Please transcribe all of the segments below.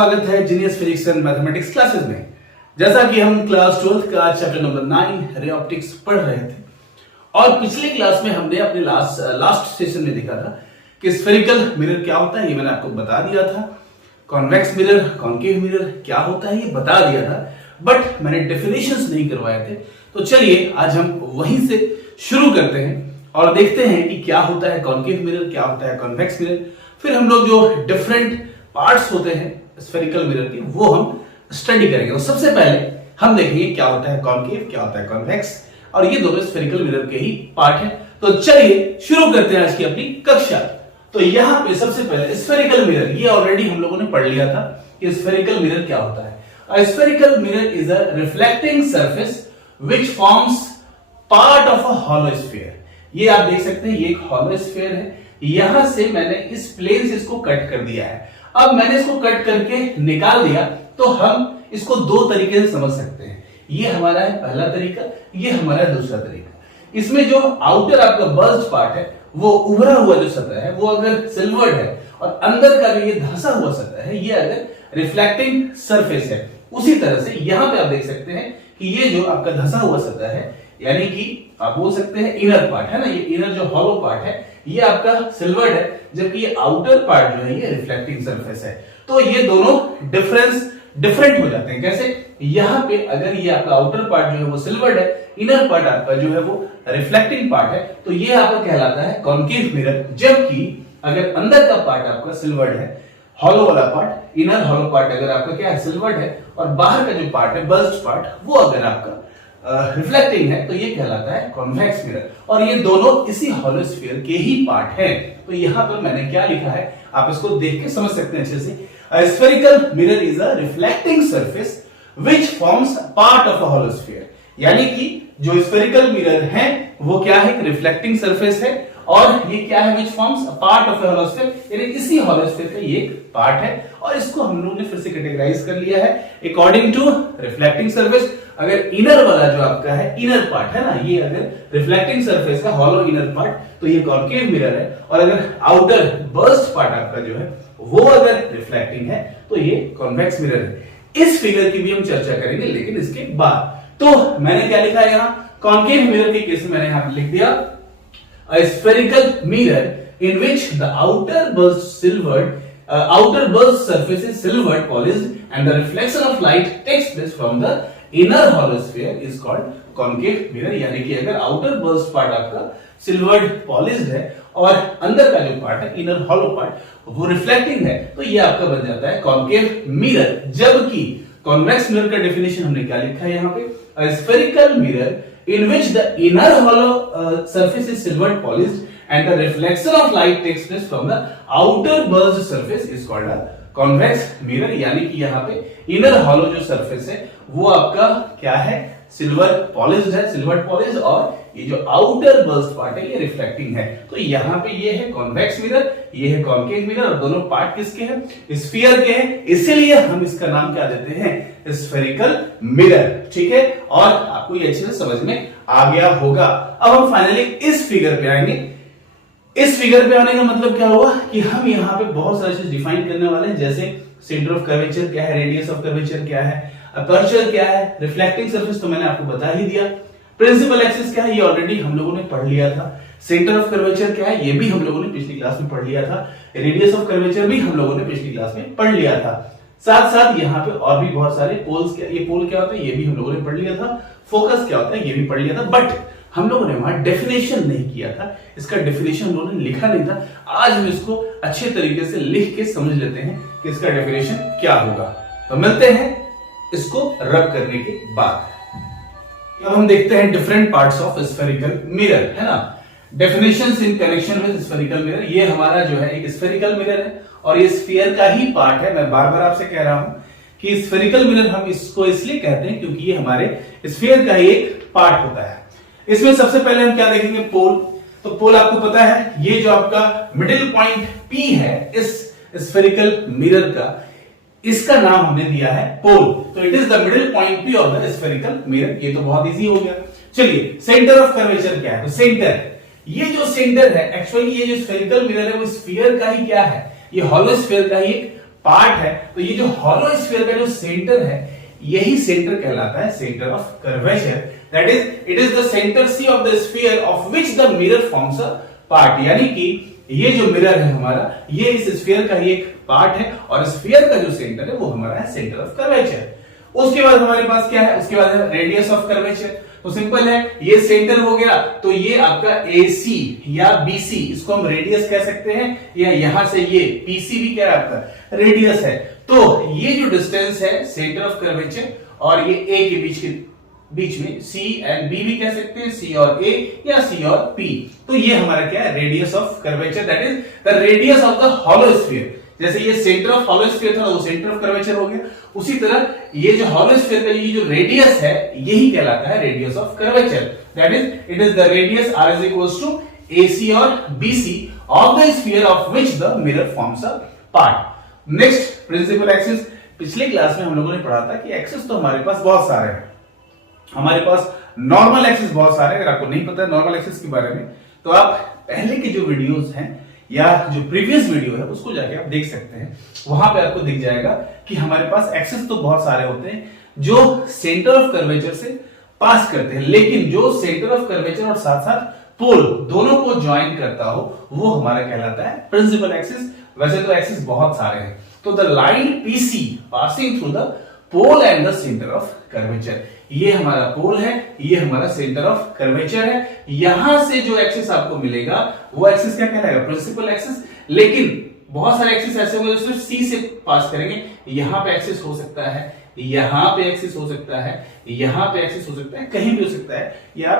स्वागत है genius physics and mathematics classes में। जैसा कि हम क्लास 12 का चैप्टर नंबर 9 रे ऑप्टिक्स पढ़ रहे थे और पिछले क्लास में हमने अपने लास्ट सेशन में देखा था कि स्फेरिकल मिरर क्या होता है, ये मैंने आपको बता दिया था। कॉन्वेक्स मिरर, कॉन्केव मिरर क्या होता है ये बता दिया था, बट मैंने डेफिनेशंस नहीं करवाए थे। तो चलिए आज हम वहीं से शुरू करते हैं और देखते हैं कि क्या होता है कॉन्केव मिरर, क्या होता है कॉन्वेक्स मिरर। फिर हम लोग जो डिफरेंट पार्ट्स होते हैं स्फेरिकल मिरर के वो हम स्टडी करेंगे। तो सबसे पहले हम देखेंगे क्या होता है कॉन्केव, क्या होता है कॉन्वेक्स, और ये दोनों स्फेरिकल मिरर के ही पार्ट हैं। तो चलिए शुरू करते हैं आज की अपनी कक्षा। तो यहां पे सबसे पहले स्फेरिकल मिरर, ये ऑलरेडी हम लोगों ने पढ़ लिया था कि स्फेरिकल मिरर क्या होता है। A spherical mirror is a reflecting surface which forms part of a hollow sphere। ये आप देख सकते हैं, ये एक hollow sphere है। यहां से मैंने इस प्लेन से इसको कट कर दिया है। अब मैंने इसको कट करके निकाल दिया तो हम इसको दो तरीके से समझ सकते हैं। ये हमारा है पहला तरीका, ये हमारा दूसरा तरीका। इसमें जो आउटर आपका बर्स्ट पार्ट है, वो उभरा हुआ जो सतह है, वो अगर सिल्वर्ड है और अंदर का जो ये धंसा हुआ सतह है, ये अगर रिफ्लेक्टिंग सरफेस है। उसी तरह से यहां पे आप देख सकते हैं कि ये जो आपका धंसा हुआ सतह है, यानी कि आप बोल सकते हैं इनर पार्ट है ना, ये इनर जो हॉलो पार्ट है ये आपका सिल्वर्ड है, जबकि ये आउटर पार्ट जो है ये रिफ्लेक्टिंग सरफेस है। तो ये दोनों डिफरेंट हो जाते हैं। कैसे? यहां पे अगर ये आपका आउटर पार्ट जो है वो सिल्वर्ड है, इनर पार्ट आपका जो है वो रिफ्लेक्टिंग पार्ट है, तो ये आपका कहलाता है कॉन्केव मिरर। जबकि अगर अंदर का पार्ट आपका सिल्वर्ड है, हॉलो वाला पार्ट, इनर हॉलो पार्ट अगर आपका क्या है सिल्वर्ड है, और बाहर का जो पार्ट है बर्स्ट पार्ट वो अगर आपका रिफ्लेक्टिंग है, तो ये कहलाता है कॉन्वेक्स मिरर। और ये दोनों इसी हॉलो स्फीयर के ही पार्ट हैं। तो यहां पर मैंने क्या लिखा है आप इसको देख के समझ सकते हैं अच्छे से। A spherical mirror is a reflecting surface which forms part of a hollow sphere। यानी कि जो स्फेरिकल मिरर है वो क्या है, रिफ्लेक्टिंग सरफेस है, और ये क्या है, which forms a part of a hollow sphere, यानी इसी hollow sphere का ये एक पार्ट है। और इसको हम लोगों ने फिर से कैटेगराइज कर लिया है अकॉर्डिंग टू रिफ्लेक्टिंग सरफेस। अगर इनर वाला जो आपका है इनर पार्ट है ना, ये अगर रिफ्लेक्टिंग सरफेस का हॉलो इनर पार्ट, तो ये कॉन्केव मिरर है। और अगर आउटर बर्स्ट पार्ट आपका जो है वो अगर रिफ्लेक्टिंग है, तो ये कॉन्वेक्स मिरर है। इस फिगर की भी हम चर्चा करेंगे लेकिन इसके बाद। तो मैंने क्या लिखा है यहाँ, कॉन्केव मिरर के केस में मैंने यहाँ लिख दिया a spherical mirror in which the outer burst surface is silvered polished and the reflection of light takes place from the inner hollow sphere is called concave mirror। यानी कि अगर outer burst part आपका silvered polished है और अंदर का जो part है इनर हॉलो पार्ट वो रिफ्लेक्टिंग है, तो ये आपका बन जाता है कॉन्केव मिरर। जबकि कॉन्वेक्स मिरर का डेफिनेशन हमने क्या लिखा है यहाँ पे, a spherical mirror in which the inner hollow surface is silver polished and the reflection of light takes place from the outer burst surface is called a convex mirror। यानी कि यहाँ पे inner hollow जो surface है वो आपका क्या है, सिल्वर पॉलिश्ड है, सिल्वर पॉलिश, और ये जो आउटर बर्स्ट पार्ट है ये रिफ्लेक्टिंग है। तो यहाँ पे ये है कॉन्वेक्स मिरर, ये है कॉन्केव मिरर, और दोनों पार्ट किसके हैं, स्फीयर के हैं। इसीलिए हम इसका नाम क्या देते हैं, स्फेरिकल मिरर। ठीक है, और आपको ये अच्छे से समझ में आ गया होगा। अब हम फाइनली इस फिगर पे आएंगे। इस फिगर पे आने का मतलब क्या हुआ कि हम यहाँ पे बहुत सारी चीज डिफाइन करने वाले हैं, जैसे सेंटर ऑफ कर्वेचर क्या है, रेडियस ऑफ कर्वेचर क्या है, अपर्चर क्या है, रिफ्लेक्टिंग सरफेस तो मैंने आपको बता ही दिया, प्रिंसिपल एक्सिस क्या है ये ऑलरेडी हम लोगों ने पढ़ लिया था, सेंटर ऑफ कर्वेचर क्या है ये भी हम लोगों ने पिछली क्लास में पढ़ लिया था, रेडियस ऑफ कर्वेचर भी हम लोगों ने पिछली क्लास में पढ़ लिया था। साथ साथ यहाँ पे और भी बहुत सारे पोल्स, ये पोल क्या होता है ये भी हम लोगों ने पढ़ लिया था, फोकस क्या होता है ये भी पढ़ लिया था, बट हम लोगों ने वहां डेफिनेशन नहीं किया था। इसका डेफिनेशन हम लोगों ने लिखा नहीं था। आज हम इसको अच्छे तरीके से लिख के समझ लेते हैं कि इसका डेफिनेशन क्या होगा। तो मिलते हैं इसको रब करने के बाद। अब हम देखते हैं different parts of spherical mirror, है ना, definitions in connection with spherical mirror. ये हमारा जो है एक स्फेरिकल मिरर है और ये स्फीयर का ही पार्ट है। मैं बार बार आपसे कह रहा हूं कि स्फेरिकल मिरर हम इसको इसलिए कहते हैं क्योंकि ये हमारे स्फीयर का ही एक पार्ट होता है। इसमें सबसे पहले हम क्या देखेंगे, पोल। तो पोल आपको पता है ये जो आपका मिडिल पॉइंट P है इस स्फेरिकल मिरर का, इसका नाम हमने दिया है पोल। तो it is the middle point P of the spherical mirror. ये तो बहुत इजी हो गया। चलिए सेंटर ऑफ कर्वेचर क्या है, तो सेंटर, ये जो सेंटर है एक्चुअली ये जो स्फेरिकल मिरर है वो स्फीयर का ही क्या है, ये हॉलो स्फीयर का ही एक पार्ट है, तो ये जो हॉलो स्फीयर का जो सेंटर है यही सेंटर कहलाता है centre of curvature. That is it is the centre C of the sphere of which the mirror forms a part. यानी कि ये जो मिरर है हमारा, ये इस स्फीयर का ही एक पार्ट है और स्फीयर का जो सेंटर है वो हमारा है सेंटर ऑफ कर्वेचर। उसके बाद हमारे पास क्या है, उसके बाद है रेडियस ऑफ कर्वेचर। तो सिंपल है, ये सेंटर हो गया तो ये आपका AC या BC, इसको हम रेडियस कह सकते हैं, या यहां से ये PC भी क्या है आपका रेडियस है। तो ये जो डिस्टेंस है सेंटर ऑफ कर्वेचर और ये A के बीच में C एंड B भी कह सकते हैं, C और A या C और P। तो ये हमारा क्या है radius of curvature, that is the radius of the hollow sphere. जैसे ये सेंटर ऑफ हॉलो स्फीयर था वो सेंटर ऑफ कर्वेचर हो गया, उसी तरह ये जो हॉलो स्फीयर का ये जो रेडियस है यही कहलाता है radius of curvature. That is it is the radius r is equals to AC और BC of the sphere of which the mirror forms a part। Next principle axis. पिछले class में हम लोगों ने पढ़ा था कि एक्सिस तो हमारे पास बहुत सारे हैं, हमारे पास नॉर्मल एक्सिस बहुत सारे हैं। अगर आपको नहीं पता है नॉर्मल एक्सिस के बारे में तो आप पहले के जो वीडियोस हैं या जो प्रीवियस वीडियो है उसको जाके आप देख सकते हैं, वहां पे आपको दिख जाएगा कि हमारे पास एक्सिस तो बहुत सारे होते हैं जो सेंटर ऑफ कर्वेचर से पास करते हैं, लेकिन जो सेंटर ऑफ कर्वेचर और साथ साथ पोल दोनों को ज्वाइन करता हो वो हमारा कहलाता है प्रिंसिपल एक्सिस। वैसे तो एक्सिस बहुत सारे हैं, तो the line PC passing through the pole and the centre of curvature, ये हमारा पोल है, ये हमारा सेंटर ऑफ कर्वेचर है। यहां से जो एक्सिस आपको मिलेगा वो एक्सिस क्या कहलाएगा प्रिंसिपल एक्सिस। लेकिन बहुत सारे एक्सिस ऐसे होंगे जो सिर्फ C से पास करेंगे। यहां पे एक्सिस हो सकता है, यहां पे एक्सिस हो सकता है, यहां पे एक्सिस हो सकता है, कहीं भी हो सकता है। या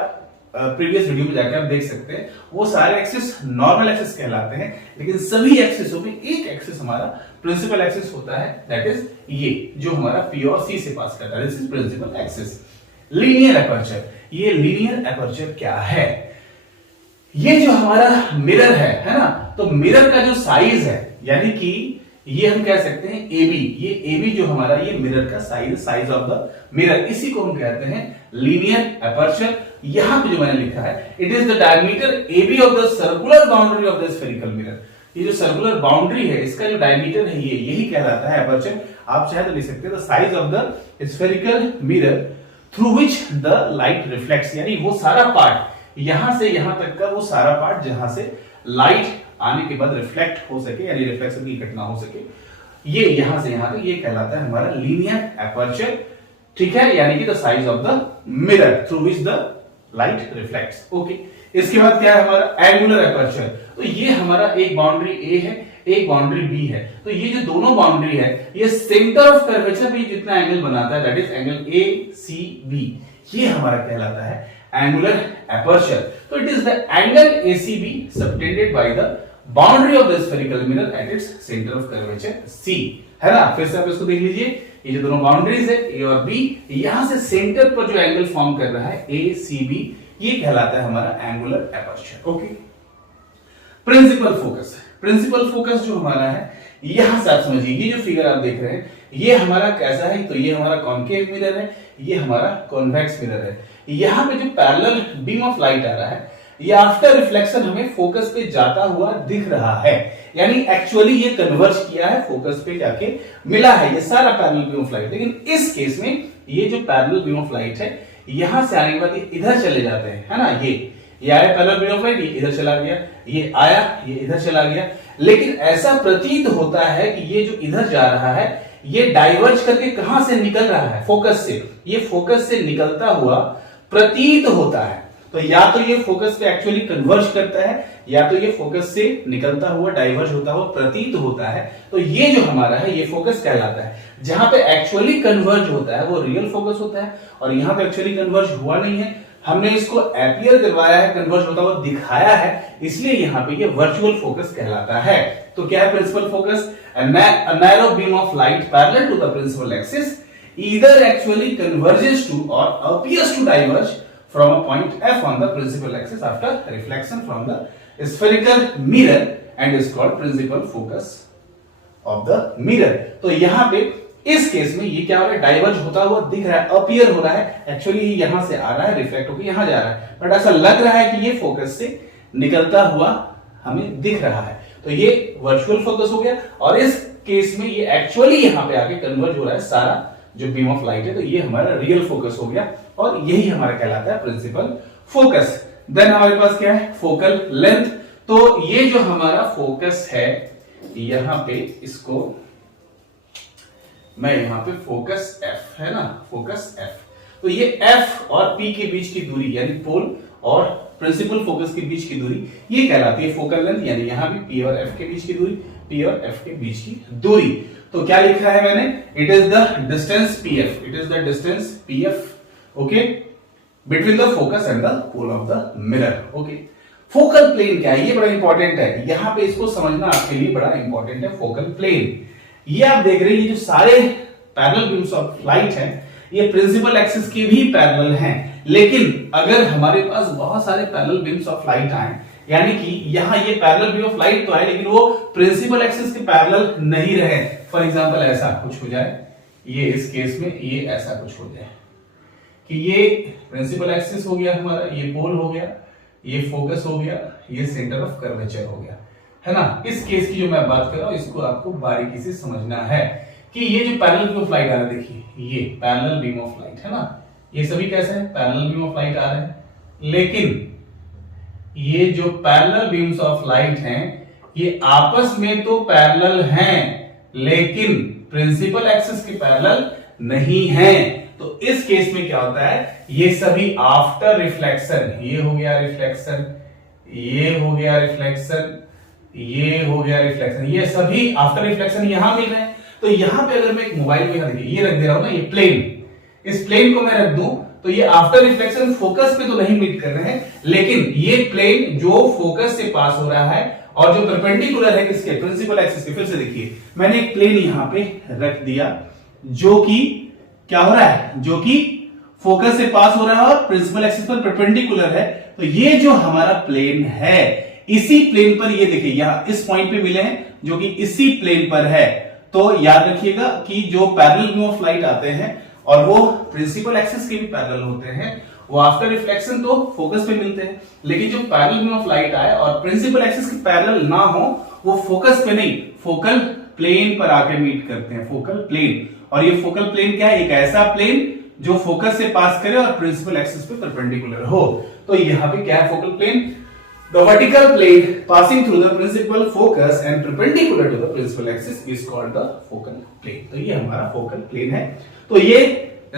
प्रीवियस वीडियो में जाकर आप देख सकते हैं, वो सारे एक्सिस नॉर्मल एक्सिस कहलाते हैं, लेकिन सभी एक्सिसों में एक एक्सिस हमारा प्रिंसिपल एक्सिस होता है, दैट इज ये जो हमारा P और C से पास करता है, this is principal axis. Linear aperture, ये लीनियर एपर्चर क्या है? ये जो हमारा मिरर है ना, तो मिरर का जो साइज है, यानी कि ये हम कह सकते हैं AB, ये AB जो हमारा ये मिरर का साइज ऑफ द मिरर, इसी को हम कहते हैं लीनियर एपर्चर। यहां पे जो मैंने लिखा है, it is the diameter AB of the circular boundary of the spherical mirror. ये जो सर्कुलर बाउंड्री है इसका जो डायमीटर है ये यही कहलाता है एपर्चर। आप चाहे तो लिख सकते हैं the size of the spherical mirror through which the light reflects, यानी वो सारा पार्ट यहां से यहां तक का वो सारा पार्ट जहां से लाइट आने के बाद रिफ्लेक्ट हो सके, यानी रिफ्लेक्शन की घटना हो सके, ये यहां से यहां तक ये कहलाता है हमारा लीनियर एपर्चर। ठीक है, यानी कि the size of the mirror through which the light reflects. Okay, इसके बाद क्या है हमारा एंगुलर एपर्चर। तो ये हमारा एक बाउंड्री A है, एक बाउंड्री B है, तो ये जो दोनों बाउंड्री है ये सेंटर ऑफ कर्वेचर पे जितना एंगल बनाता है, दैट इज एंगल ACB, ये हमारा कहलाता है एंगुलर एपर्चर। तो it is the angle ACB subtended by the boundary of the spherical mirror at its centre of curvature C, है ना। फिर से आप इसको देख लीजिए, ये जो दोनों बाउंड्रीज है A और B, यहां से सेंटर पर जो एंगल फॉर्म कर रहा है ACB, ये कहलाता है हमारा angular aperture. Okay, principal focus. Principal focus जो हमारा है, यहां से आप समझिए, ये जो फिगर आप देख रहे हैं ये हमारा कैसा है, तो ये हमारा कॉन्केव मिरर है, ये हमारा कॉन्वेक्स मिरर है। यहाँ पे जो पैरेलल बीम ऑफ लाइट आ रहा है ये आफ्टर रिफ्लेक्शन हमें फोकस पे जाता हुआ दिख रहा है, यानी एक्चुअली ये कन्वर्ज किया है, फोकस पे जाके मिला है ये सारा पैरेलल बीम ऑफ लाइट। लेकिन इस केस में ये जो पैरेलल बीम ऑफ लाइट है यहां से आने के बाद ये इधर चले जाते हैं, है ना। ये आया पैरेलल बीम ऑफ लाइट, ये इधर चला गया, ये आया, ये इधर चला गया। लेकिन ऐसा प्रतीत होता है कि ये जो इधर जा रहा है ये डाइवर्ज करके कहां से निकल रहा है, फोकस से। ये फोकस से निकलता हुआ प्रतीत होता है। तो या तो ये फोकस पे एक्चुअली कन्वर्ज करता है, या तो ये फोकस से निकलता हुआ डाइवर्ज होता हुआ प्रतीत होता है। तो ये जो हमारा है ये फोकस कहलाता है। जहां पे एक्चुअली कन्वर्ज होता है वो रियल फोकस होता है, और यहां पे एक्चुअली कन्वर्ज हुआ नहीं है, हमने इसको अपीयर करवाया है, कन्वर्ज होता हुआ दिखाया है, इसलिए यहां पे ये वर्चुअल फोकस कहलाता है। तो क्या है principal focus? a narrow beam of light parallel to the principal axis either actually converges to or appears to diverge from a point F on the principal axis after reflection from the spherical mirror and is called principal focus of the mirror। तो यहां पे इस case में ये क्या हो रहा है, डाइवर्ज होता हुआ दिख रहा है, अपीयर हो रहा है, एक्चुअली यहां से आ रहा है, रिफ्लेक्ट होकर यहां जा रहा है, बट ऐसा लग रहा है कि ये फोकस से निकलता हुआ हमें दिख रहा है। तो ये वर्चुअल फोकस हो गया। और इस केस में ये एक्चुअली यहां पे आके कन्वर्ज हो रहा है सारा जो बीम ऑफ लाइट है, तो ये हमारा रियल फोकस हो गया और यही हमारा कहलाता है प्रिंसिपल फोकस। देन हमारे पास क्या है, फोकल लेंथ। तो ये जो हमारा फोकस है यहां पे, इसको मैं यहां पे फोकस एफ है ना, फोकस एफ, तो ये एफ और पी के बीच की दूरी यानी पोल और प्रिंसिपल फोकस के बीच की दूरी ये कहलाती है फोकल लेंथ, यानी यहां भी पी और एफ के बीच की दूरी, पी और एफ के बीच की दूरी। तो क्या लिखा है मैंने, it is the distance P F, it is the distance P F, okay, between the focus and the pole of the mirror. Okay, focal plane क्या है, ये बड़ा इंपॉर्टेंट है, यहां पे इसको समझना आपके लिए बड़ा इंपॉर्टेंट है। फोकल प्लेन, ये आप देख रहे हैं, ये जो सारे पैरेलल बीम्स ऑफ लाइट हैं ये प्रिंसिपल एक्सिस के भी पैरेलल हैं, लेकिन अगर हमारे पास बहुत सारे पैरेलल बीम्स ऑफ लाइट आए, यानी कि यहां ये पैरेलल बीम ऑफ लाइट तो है लेकिन वो प्रिंसिपल एक्सिस के पैरेलल नहीं रहे, फॉर एग्जांपल ऐसा कुछ हो जाए, ये इस केस में ये ऐसा कुछ हो जाए कि ये प्रिंसिपल एक्सिस हो गया हमारा, ये पोल हो गया, ये फोकस हो गया, ये सेंटर ऑफ कर्वेचर हो गया, है ना। इस केस की जो मैं बात कर रहा हूं इसको आपको बारीकी से समझना है कि ये जो पैरेलल बीम ऑफ लाइट आ रहा है, देखिए ये पैरेलल बीम ऑफ लाइट है ना, ये सभी कैसे है, पैरेलल बीम ऑफ लाइट आ रहे हैं, लेकिन ये जो पैरेलल बीम्स ऑफ लाइट हैं ये आपस में तो पैरेलल हैं लेकिन प्रिंसिपल एक्सिस के पैरेलल नहीं हैं। तो इस केस में क्या होता है, ये सभी आफ्टर रिफ्लेक्शन, ये हो गया रिफ्लेक्शन, ये हो गया रिफ्लेक्शन, ये हो गया रिफ्लेक्शन, ये सभी आफ्टर रिफ्लेक्शन यहां मिल रहे हैं। तो यहां पे अगर मैं एक मोबाइल में देखिए ये रख दे रहा हूं ना, ये प्लेन, इस प्लेन को मैं रख दूं तो ये आफ्टर रिफ्लेक्शन फोकस पे तो नहीं मीट कर रहे हैं, लेकिन ये प्लेन जो फोकस से पास हो रहा है और जो परपेंडिकुलर है किसके, प्रिंसिपल एक्सिस के। फिर से देखिए मैंने एक प्लेन यहां पे रख दिया जो कि क्या हो रहा है, जो कि फोकस से पास हो रहा है और प्रिंसिपल एक्सिस पर परपेंडिकुलर है। तो ये जो हमारा प्लेन है, इसी प्लेन पर ये देखिए यहां इस पॉइंट पे मिले हैं जो कि इसी प्लेन पर है। तो याद रखिएगा कि जो पैरेलल बीम ऑफ लाइट आते हैं और वो प्रिंसिपल एक्सिस के भी पैरेलल होते हैं, वो आफ्टर रिफ्लेक्शन तो फोकस पे मिलते हैं, लेकिन जो पैरेलल बीम ऑफ लाइट आए और प्रिंसिपल एक्सिस के पैरेलल ना हो वो फोकस पे नहीं, फोकल प्लेन पर आके मीट करते हैं, फोकल प्लेन। और ये फोकल प्लेन क्या है, एक ऐसा प्लेन जो फोकस से पास करे और प्रिंसिपल एक्सिस पे परपेंडिकुलर हो। तो यहां पे क्या है, focal plane, the vertical plane passing through the principal focus and perpendicular to the principal axis is called the focal plane। तो ये हमारा फोकल प्लेन है। तो ये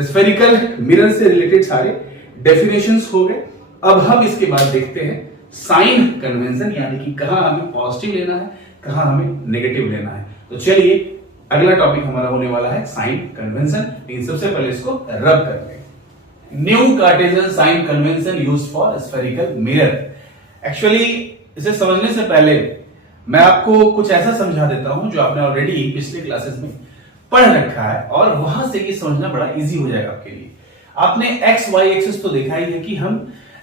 स्फेरिकल मिरर से रिलेटेड सारे डेफिनेशंस हो गए। अब हम इसके बाद देखते हैं साइन कन्वेंशन, यानी कि कहां हमें पॉजिटिव लेना है, कहां हमें नेगेटिव लेना है। तो चलिए अगला टॉपिक हमारा होने वाला है साइन कन्वेंशन, लेकिन सबसे पहले इसको रब करते हैं। New Cartesian sign convention used for spherical mirror. Actually इसे समझने से पहले मैं आपको कुछ ऐसा समझा देता हूं जो आपने ऑलरेडी पिछले क्लासेस में पढ़ रखा है और वहां से ये समझना बड़ा इजी हो जाएगा आपके लिए। आपने एक्स वाई एक्सिस तो देखा ही है कि हम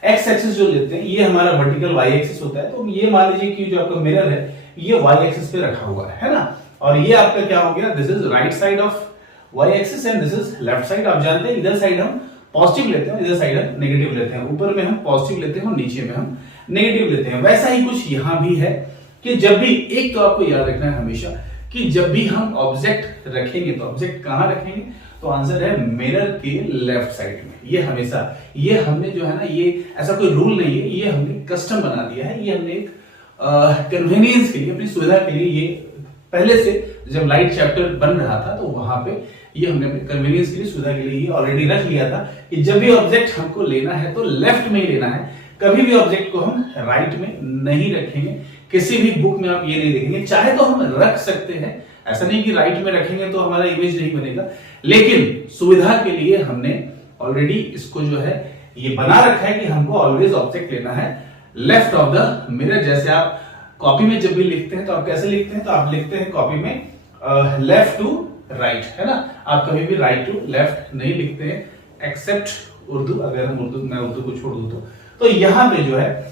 एक्स एक्सिस जो लेते हैं ये हमारा वर्टिकल वाई एक्सिस होता है। तो ये मान लीजिए कि जो आपका मिरर है ये वाई एक्सिस पे रखा हुआ है ना, और ये आपका क्या हो गया, this is right side of Y axis and this is left side. आप जानते हैं इधर साइड हम पॉजिटिव लेते हैं, इधर साइड हम नेगेटिव लेते हैं, ऊपर में हम पॉजिटिव लेते हैं और नीचे में हम नेगेटिव लेते हैं। वैसा ही कुछ यहां भी है कि जब भी, एक तो आपको याद रखना है हमेशा कि जब भी हम ऑब्जेक्ट रखेंगे तो ऑब्जेक्ट कहां रखेंगे, तो आंसर है मिरर के लेफ्ट साइड में। ये हमेशा, ये हमने जो है ना, ये ऐसा कोई रूल नहीं है, ये हमने कस्टम बना दिया है, ये हमने एक कन्वीनियंस के लिए, अपनी सुविधा के लिए, ये पहले से जब लाइट चैप्टर बन रहा था तो वहां पे ये हमने अपने कन्वीनियंस के लिए, सुविधा के लिए ये ऑलरेडी रख लिया था कि जब भी ऑब्जेक्ट हमको लेना है तो लेफ्ट में ही लेना है, कभी भी ऑब्जेक्ट को हम राइट में नहीं रखेंगे। किसी भी बुक में आप ये नहीं देखेंगे, चाहे तो हम रख सकते हैं, ऐसा नहीं कि राइट में रखेंगे तो हमारा इमेज नहीं बनेगा, लेकिन सुविधा के लिए हमने ऑलरेडी इसको जो है ये बना रखा है कि हमको ऑलवेज ऑब्जेक्ट लेना है लेफ्ट ऑफ द मिरर। जैसे आप कॉपी में जब भी लिखते हैं तो आप कैसे लिखते हैं, तो आप लिखते हैं कॉपी में लेफ्ट टू राइट, है ना, आप कभी भी राइट टू लेफ्ट नहीं लिखते हैं एक्सेप्ट उर्दू। अगर हम उर्दू, मैं उर्दू को छोड़ दूं तो यहां पे जो है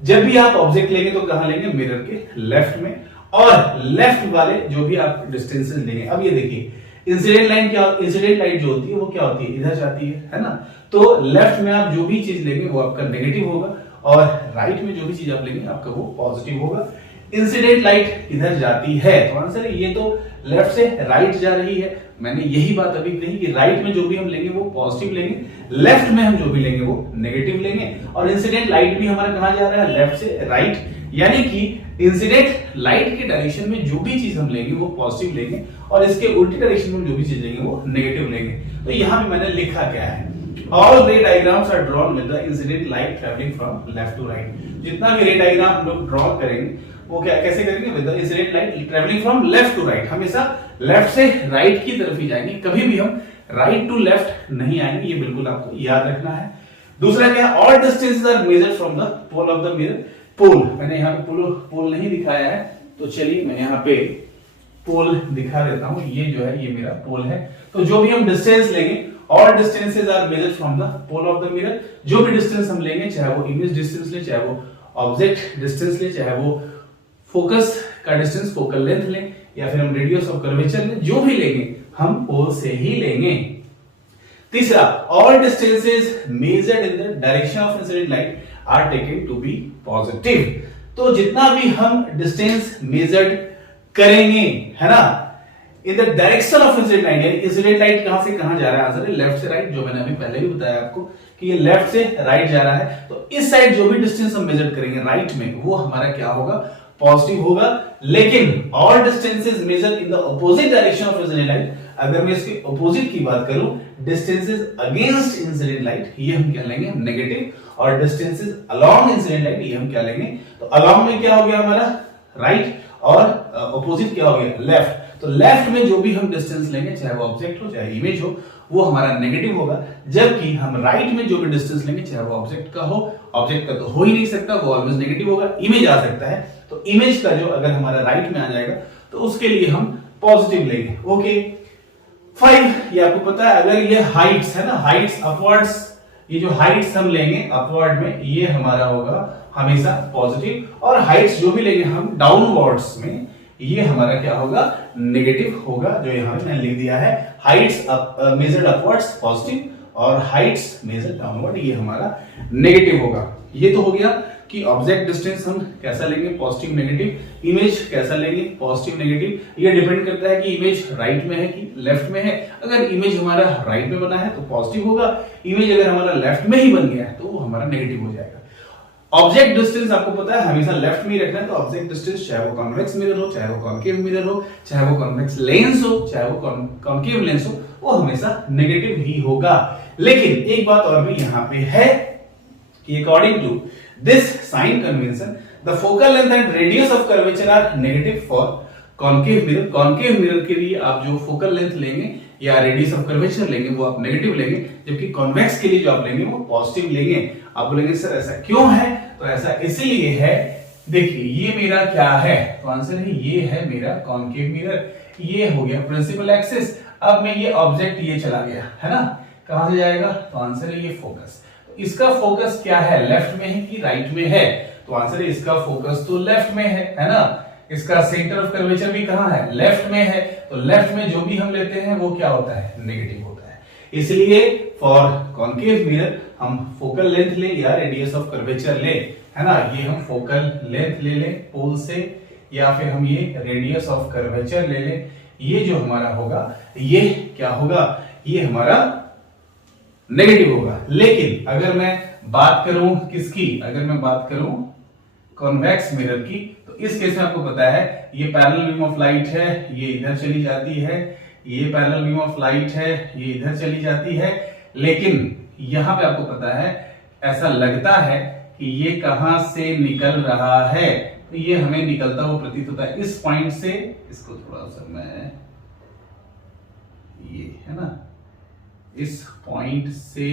जब भी आप ऑब्जेक्ट लेंगे तो कहां लेंगे, मिरर के लेफ्ट में, और लेफ्ट वाले जो भी आप डिस्टेंसेस लेंगे। अब ये देखिए इंसिडेंट लाइन क्या, इंसिडेंट लाइट जो होती है वो क्या होती है, इधर जाती है ना। तो लेफ्ट में आप जो भी चीज लेंगे वो आपका नेगेटिव होगा और राइट में जो भी चीज आप लेंगे आपका वो पॉजिटिव होगा। इंसिडेंट लाइट इधर जाती है, तो आंसर है ये तो लेफ्ट से राइट जा रही है। मैंने यही बात अभी कही कि राइट में जो भी हम लेंगे वो पॉजिटिव लेंगे, लेफ्ट में हम जो भी लेंगे वो नेगेटिव लेंगे। और इंसिडेंट लाइट भी हमारा कहां जा रहा है, लेफ्ट से राइट, यानी कि इंसिडेंट लाइट के डायरेक्शन में जो भी चीज हम लेंगे वो पॉजिटिव लेंगे और इसके उल्टी डायरेक्शन में जो भी चीज लेंगे वो नेगेटिव लेंगे। तो यहां पे मैंने लिखा क्या है, all ray diagrams are drawn with the incident light travelling from left to right. जितना भी रे डायग्राम हम लोग ड्रॉ करेंगे वो क्या कैसे करेंगे, with the incident light travelling from left to right. हमेशा लेफ्ट से राइट की तरफ ही जाएंगे, कभी भी हम राइट टू लेफ्ट नहीं आएंगे, ये बिल्कुल आपको याद रखना है। दूसरा क्या है, all distances are measured from the pole of the mirror. Pole मैंने यहाँ पे पोल नहीं दिखाया है, तो चलिए मैं यहाँ पे पोल दिखा देता हूं। ये जो है ये मेरा पोल है। तो जो भी हम डिस्टेंस लेंगे, all distances are measured from the pole of the mirror. जो भी डिस्टेंस हम लेंगे, चाहे वो इमेज डिस्टेंस ले, चाहे वो ऑब्जेक्ट डिस्टेंस ले, चाहे वो फोकस का डिस्टेंस, फोकल लेंथ ले, या फिर हम रेडियस ऑफ कर्वेचर ले, जो भी लेंगे हम पोल से ही लेंगे। तीसरा, all distances measured in the direction of incident light are taken to be positive. तो जितना भी हम डिस्टेंस मेजर्ड करेंगे, है ना, in the direction of incident light, यानी इंसिडेंट लाइट कहां से कहां जा रहा है, आंसर है लेफ्ट से राइट, जो मैंने अभी पहले भी बताया आपको कि ये लेफ्ट से राइट जा रहा है। तो इस साइड जो भी डिस्टेंस हम मेजर करेंगे राइट में, वो हमारा क्या होगा, पॉजिटिव होगा। लेकिन all distances measure in the opposite direction of incident light, अगर मैं इसके अपोजिट की बात करूं, डिस्टेंसेस अगेंस्ट इंसिडेंट लाइट, ये हम क्या लेंगे, नेगेटिव। और डिस्टेंसेस अलोंग इंसिडेंट लाइट, ये हम क्या लेंगे, तो अलोंग में क्या हो गया हमारा, राइट, और अपोजिट क्या हो गया, लेफ्ट। तो लेफ्ट में जो भी हम डिस्टेंस लेंगे, चाहे वो ऑब्जेक्ट हो चाहे इमेज हो, वो हमारा नेगेटिव होगा। जबकि हम राइट में जो भी डिस्टेंस लेंगे, चाहे वो ऑब्जेक्ट का हो, ऑब्जेक्ट का तो हो ही नहीं सकता, वो ऑलवेज नेगेटिव होगा, इमेज आ सकता है। तो इमेज का जो अगर हमारा राइट में आ जाएगा तो उसके लिए हम पॉजिटिव लेंगे। ओके 5, ये आपको पता है, अगर ये हाइट्स है ना, हाइट्स अपवर्ड्स, ये जो हाइट्स हम लेंगे अपवर्ड में, ये हमारा होगा हमेशा पॉजिटिव। और हाइट्स जो भी लेंगे हम डाउनवर्ड्स में, ये हमारा क्या होगा, नेगेटिव होगा। जो यहां पे मैंने लिख दिया है, हाइट्स मेजर्ड अपवर्ड्स पॉजिटिव और हाइट्स मेजर्ड डाउनवर्ड ये हमारा नेगेटिव होगा। ये तो हो गया कि ऑब्जेक्ट डिस्टेंस हम कैसा लेंगे, पॉजिटिव नेगेटिव, इमेज कैसा लेंगे, पॉजिटिव नेगेटिव। ये डिपेंड करता है कि इमेज राइट में है कि लेफ्ट में है। अगर इमेज हमारा राइट में बना है तो पॉजिटिव होगा, इमेज अगर हमारा लेफ्ट में ही बन गया है तो वो हमारा नेगेटिव हो जाएगा। ऑब्जेक्ट डिस्टेंस आपको पता है हमेशा लेफ्ट में ही रखना है। तो ऑब्जेक्ट डिस्टेंस चाहे वो कॉन्वेक्स मिरर हो, चाहे वो कॉन्केव मिरर हो, चाहे वो कॉन्वेक्स लेंस हो, चाहे वो कॉन्केव लेंस हो, वो हमेशा नेगेटिव ही होगा। लेकिन एक बात और भी यहां पे है कि according to this sign convention the focal length and radius of curvature are negative for concave mirror. Concave mirror के लिए आप जो फोकल लेंथ लेंगे या रेडियस ऑफ कर्वेचर लेंगे वो आप नेगेटिव लेंगे, जबकि कॉन्वेक्स के लिए जो आप लेंगे वो पॉजिटिव लेंगे। आप बोलेंगे सर ऐसा क्यों है, तो ऐसा इसलिए है, देखिए ये मेरा क्या है, तो आंसर है ये है मेरा कॉन्केव मिरर, ये हो गया प्रिंसिपल एक्सिस। अब मैं ये ऑब्जेक्ट ये चला गया है ना, कहां से जाएगा, तो आंसर है ये फोकस। तो इसका फोकस क्या है, लेफ्ट में है कि राइट में है, तो आंसर है इसका फोकस तो लेफ्ट में है ना। इसका सेंटर ऑफ कर्वेचर भी कहां है, लेफ्ट में है। तो लेफ्ट में जो भी हम लेते हैं वो क्या होता है, नेगेटिव होता है। इसलिए फॉर कॉन्केव मिरर हम फोकल लेंथ ले या रेडियस ऑफ कर्वेचर ले, है ना, ये हम फोकल लेंथ ले लें पोल से, या फिर हम ये रेडियस ऑफ कर्वेचर ले लें, ये जो हमारा होगा ये क्या होगा, ये हमारा नेगेटिव होगा। लेकिन अगर मैं बात करूं किसकी, अगर मैं बात करूं कॉन्वेक्स मिरर की, तो इस केस में आपको पता है ये पैरेलल बीम ऑफ लाइट है, ये इधर चली जाती है, ये पैरेलल बीम ऑफ लाइट है, ये इधर चली जाती है। लेकिन यहां पे आपको पता है ऐसा लगता है कि ये कहां से निकल रहा है, तो ये हमें निकलता हुआ प्रतीत होता है इस पॉइंट से। इसको थोड़ा सा मैं ये है ना, इस पॉइंट से,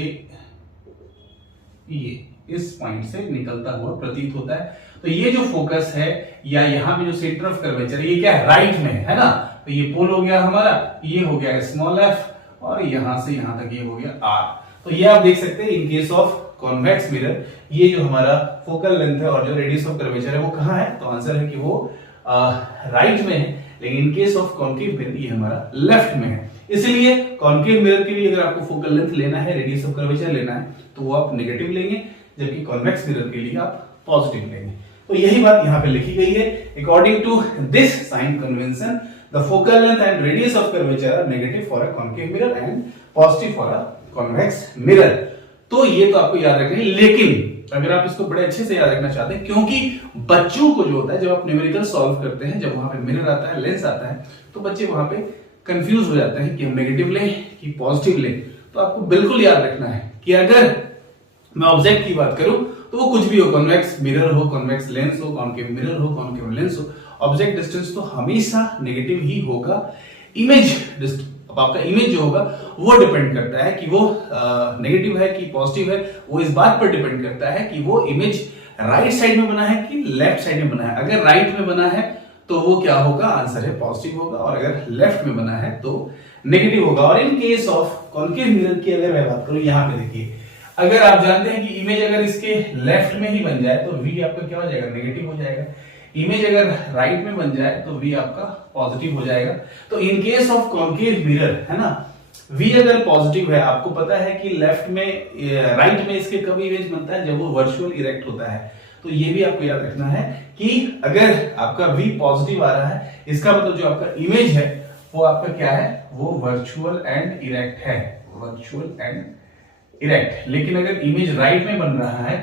ये इस पॉइंट से निकलता हुआ प्रतीत होता है। तो ये जो फोकस है या यहाँ पे जो सेंटर ऑफ कर्वेचर है, ये क्या है, राइट में है ना। तो ये पोल हो गया हमारा, ये हो गया स्मॉल एफ, और यहां से यहां तक ये हो गया आर। तो ये आप देख सकते हैं in case of convex mirror, ये जो हमारा फोकल लेंथ है और जो रेडियस ऑफ कर्वेचर है वो कहां है, तो आंसर है कि वो राइट में है। लेकिन in case of concave mirror ये हमारा लेफ्ट में है। इसलिए कॉन्केव मिरर के लिए अगर आपको फोकल लेंथ लेना है, रेडियस ऑफ कर्वेचर लेना है, तो वो आप नेगेटिव लेंगे, जबकि कॉन्वेक्स मिरर के लिए आप पॉजिटिव लेंगे। तो यही बात यहाँ पे लिखी गई है। According to this sign convention the focal length and radius of curvature are negative for a concave mirror and positive for a convex mirror. तो ये तो आपको याद रखना है, लेकिन अगर आप इसको बड़े अच्छे से याद रखना चाहते हैं, क्योंकि बच्चों को जो होता है जब आप न्यूमेरिकल सॉल्व करते हैं, जब वहां पे मिरर आता है, लेंस आता है, तो बच्चे वहां पे कंफ्यूज हो जाते हैं कि हम नेगेटिव लें कि पॉजिटिव लें। तो आपको बिल्कुल याद रखना है कि अगर मैं ऑब्जेक्ट की बात करूं तो वो कुछ भी हो, कॉन्वेक्स मिरर हो, कॉन्वेक्स लेंस हो, कॉन्केव मिरर हो, कॉन्केव लेंस हो, ऑब्जेक्ट डिस्टेंस तो हमेशा नेगेटिव ही होगा। इमेज अब आपका इमेज जो होगा वो डिपेंड करता है कि वो नेगेटिव है कि पॉजिटिव है, वो इस बात पर डिपेंड करता है कि वो इमेज राइट साइड में बना है कि लेफ्ट साइड में बना है। अगर राइट में बना है तो वो क्या होगा, आंसर है पॉजिटिव होगा, और अगर लेफ्ट में बना है तो नेगेटिव होगा। और in case of concave mirror की अगर मैं बात करूं, यहां पे देखिए, अगर आप जानते हैं कि इमेज अगर इसके लेफ्ट में ही बन जाए तो v आपका क्या हो जाएगा, नेगेटिव हो जाएगा। इमेज अगर राइट में बन जाए तो v आपका पॉजिटिव हो जाएगा। तो in case of concave mirror, है ना, v अगर पॉजिटिव है, आपको पता है कि लेफ्ट में राइट में इसके कब इमेज बनता है, जब वो वर्चुअल इरेक्ट होता है। तो ये भी आपको याद रखना है कि अगर आपका v पॉजिटिव आ रहा है, इसका मतलब जो आपका इमेज है वो आपका क्या है, वो वर्चुअल एंड इरेक्ट है, वर्चुअल एंड इरेक्ट। लेकिन अगर इमेज राइट में बन रहा है,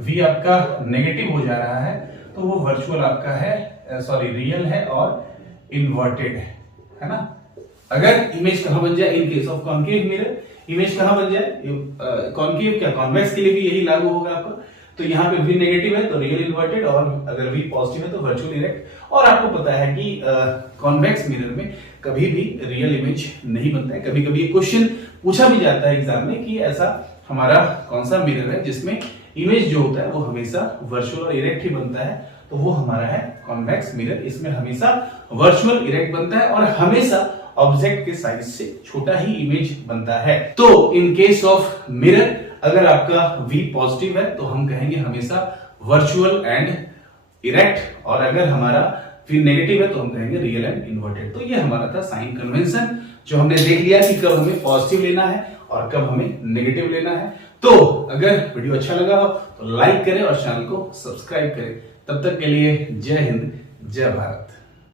v आपका नेगेटिव हो जा रहा है, तो वो वर्चुअल आपका है, सॉरी रियल है और इन्वर्टेड है ना। अगर इमेज कहां बन जाए, in case of concave mirror image कहां बन जाए, कॉन्केव क्या कॉन्वेक्स के लिए भी यही लागू होगा आपको। तो यहाँ पे v नेगेटिव है तो रियल इन्वर्टेड, और अगर v पॉजिटिव है तो वर्चुअल इरेक्ट। और आपको पता है कि कॉन्वेक्स मिरर में कभी भी रियल इमेज नहीं बनता है। कभी कभी ये क्वेश्चन पूछा भी जाता है एग्जाम में कि ऐसा हमारा कौन सा मिरर है जिसमें इमेज जो होता है वो हमेशा वर्चुअल और इरेक्ट ही बनता है, तो वो हमारा है कॉन्वेक्स मिरर। इसमें हमेशा वर्चुअल इरेक्ट बनता है और हमेशा ऑब्जेक्ट के साइज से छोटा ही इमेज बनता है। तो इन केस ऑफ मिरर अगर आपका v पॉजिटिव है तो हम कहेंगे हमेशा वर्चुअल एंड इरेक्ट, और अगर हमारा v नेगेटिव है तो हम कहेंगे रियल एंड इन्वर्टेड। तो ये हमारा था साइन कन्वेंशन, जो हमने देख लिया कि कब हमें पॉजिटिव लेना है और कब हमें नेगेटिव लेना है। तो अगर वीडियो अच्छा लगा हो तो लाइक करें और चैनल को सब्सक्राइब करें। तब तक के लिए जय हिंद, जय भारत।